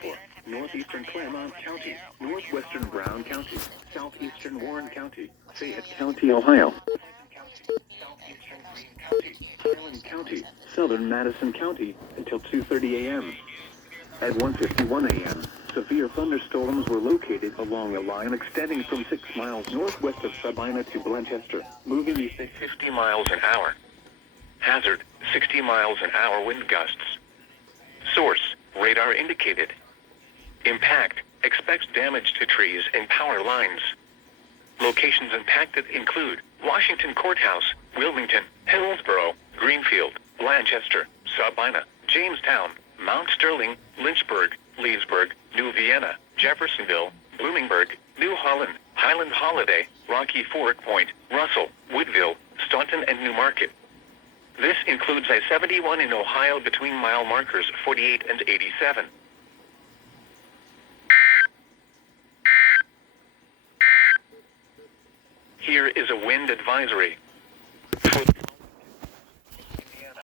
for northeastern Claremont County, northwestern Brown County, southeastern Warren County, Fayette County, Ohio, southeastern Greene County, Highland County, southern Madison County until 2:30 a.m. At 1:51 a.m., severe thunderstorms were located along a line extending from 6 miles northwest of Sabina to Blanchester, moving east at 50 miles an hour. Hazard, 60 miles an hour wind gusts. Source, radar indicated. Impact, expects damage to trees and power lines. Locations impacted include Washington Courthouse, Wilmington, Hillsborough, Greenfield, Blanchester, Sabina, Jamestown, Mount Sterling, Lynchburg, Leesburg, New Vienna, Jeffersonville, Bloomingburg, New Holland, Highland Holiday, Rocky Fork Point, Russell, Woodville, Staunton, and Newmarket. This includes I-71 in Ohio between mile markers 48 and 87. Here is a wind advisory.